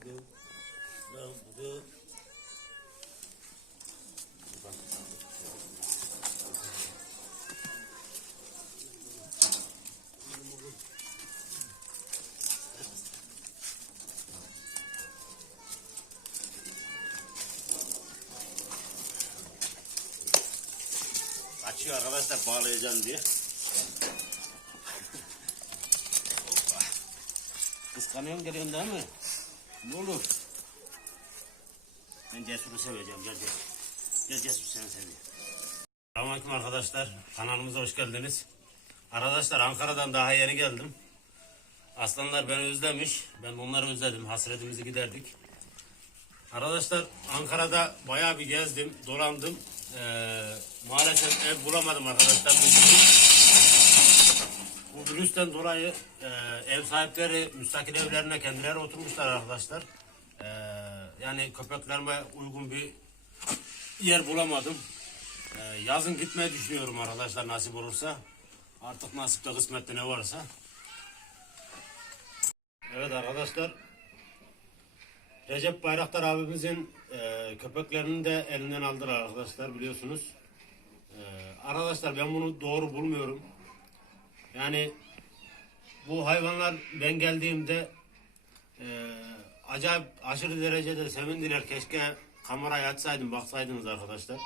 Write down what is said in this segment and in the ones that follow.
budu. Lan budu. Açıyor arkadaşlar bağlayacağım diye. Kıskanıyorsun geliyorsun değil mi? Ne olur? Ben Cesur'u seveceğim. Gel gel. Gel Cesur seni seviyorum. Selamünaleyküm arkadaşlar. Kanalımıza hoş geldiniz. Arkadaşlar Ankara'dan daha yeni geldim. Aslanlar beni özlemiş. Ben onları özledim. Hasretimizi giderdik. Arkadaşlar Ankara'da bayağı bir gezdim, dolandım. Ee, maalesef ev bulamadım arkadaşlar. Virüsten dolayı e, ev sahipleri müstakil evlerine kendileri oturmuşlar arkadaşlar. Ee, yani köpeklerime uygun bir yer bulamadım. Ee, yazın gitmeyi düşünüyorum arkadaşlar nasip olursa. Artık nasipte kısmette ne varsa. Evet arkadaşlar Recep Bayraktar abimizin e, köpeklerini de elinden aldılar arkadaşlar biliyorsunuz. E, arkadaşlar ben bunu doğru bulmuyorum. Yani bu hayvanlar ben geldiğimde e, acayip aşırı derecede sevindiler. Keşke kamerayı açsaydım baksaydınız arkadaşlar.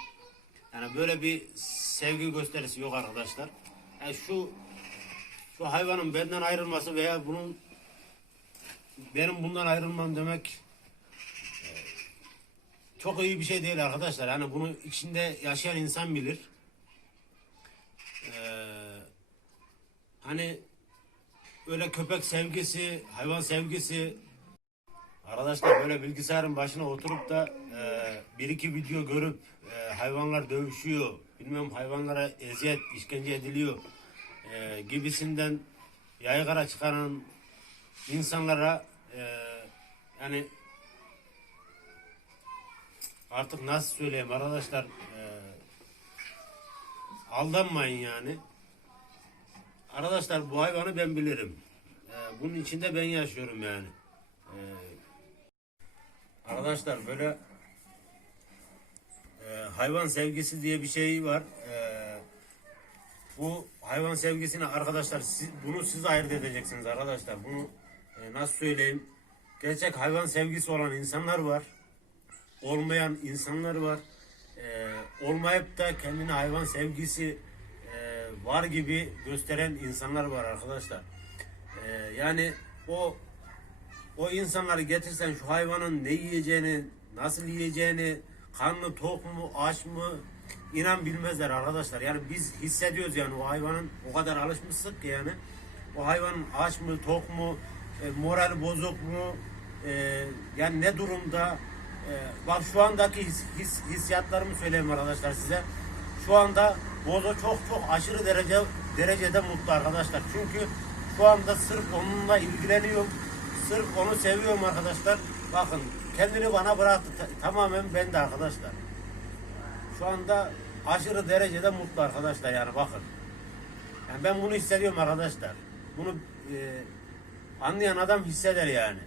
Yani böyle bir sevgi gösterisi yok arkadaşlar. Yani şu şu hayvanın benden ayrılması veya bunun benim bundan ayrılmam demek çok iyi bir şey değil arkadaşlar. Yani bunu içinde yaşayan insan bilir. Ee, hani öyle köpek sevgisi, hayvan sevgisi arkadaşlar böyle bilgisayarın başına oturup da e, bir iki video görüp e, hayvanlar dövüşüyor, bilmem hayvanlara eziyet, işkence ediliyor e, gibisinden yaygara çıkaran insanlara e, yani artık nasıl söyleyeyim arkadaşlar e, aldanmayın yani. Arkadaşlar bu hayvanı ben bilirim. E, bunun içinde ben yaşıyorum yani. E, arkadaşlar böyle e, hayvan sevgisi diye bir şey var. E, bu hayvan sevgisini arkadaşlar siz, bunu siz ayırt edeceksiniz arkadaşlar. Bunu e, nasıl söyleyeyim? Gerçek hayvan sevgisi olan insanlar var olmayan insanlar var. Ee, olmayıp da kendine hayvan sevgisi var gibi gösteren insanlar var arkadaşlar. Ee, yani o o insanları getirsen şu hayvanın ne yiyeceğini, nasıl yiyeceğini, karnı tok mu, aç mı inan bilmezler arkadaşlar. Yani biz hissediyoruz yani o hayvanın o kadar alışmıştık ki yani. O hayvanın aç mı, tok mu, e, morali bozuk mu, e, yani ne durumda, ee, bak şu andaki his, his, hissiyatlarımı söyleyeyim arkadaşlar size. Şu anda Bozo çok çok aşırı derece derecede mutlu arkadaşlar. Çünkü şu anda sırf onunla ilgileniyorum. Sırf onu seviyorum arkadaşlar. Bakın kendini bana bıraktı. Ta- tamamen ben de arkadaşlar. Şu anda aşırı derecede mutlu arkadaşlar yani bakın. Yani ben bunu hissediyorum arkadaşlar. Bunu e, anlayan adam hisseder yani.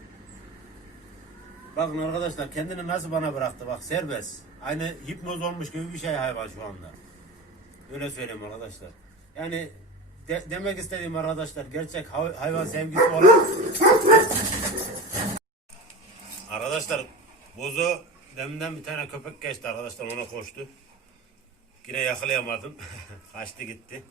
Bakın arkadaşlar kendini nasıl bana bıraktı bak serbest. Aynı hipnoz olmuş gibi bir şey hayvan şu anda. Öyle söyleyeyim arkadaşlar. Yani de- demek istediğim arkadaşlar gerçek hay- hayvan sevgisi olan Arkadaşlar Bozo deminden bir tane köpek geçti arkadaşlar ona koştu. Yine yakalayamadım. Kaçtı gitti.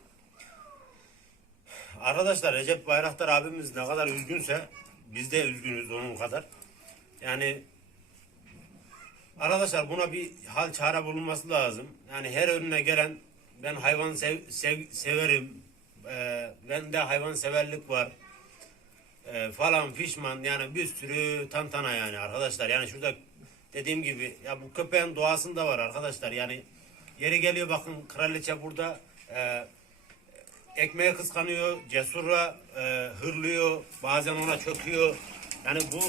Arkadaşlar Recep Bayraktar abimiz ne kadar üzgünse biz de üzgünüz onun kadar. Yani arkadaşlar buna bir hal çare bulunması lazım. Yani her önüne gelen ben hayvan sev, sev- severim. Ee, bende hayvan severlik var. Ee, falan fişman yani bir sürü tantana yani arkadaşlar. Yani şurada dediğim gibi ya bu köpeğin doğasında var arkadaşlar. Yani yeri geliyor bakın kraliçe burada e, ekmeğe kıskanıyor, cesura e, hırlıyor, bazen ona çöküyor. Yani bu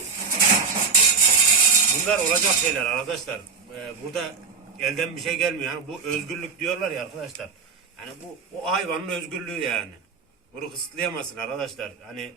Bunlar olacak şeyler arkadaşlar. Ee, burada elden bir şey gelmiyor. Yani bu özgürlük diyorlar ya arkadaşlar. Yani bu o hayvanın özgürlüğü yani. Bunu kısıtlayamazsın arkadaşlar. Hani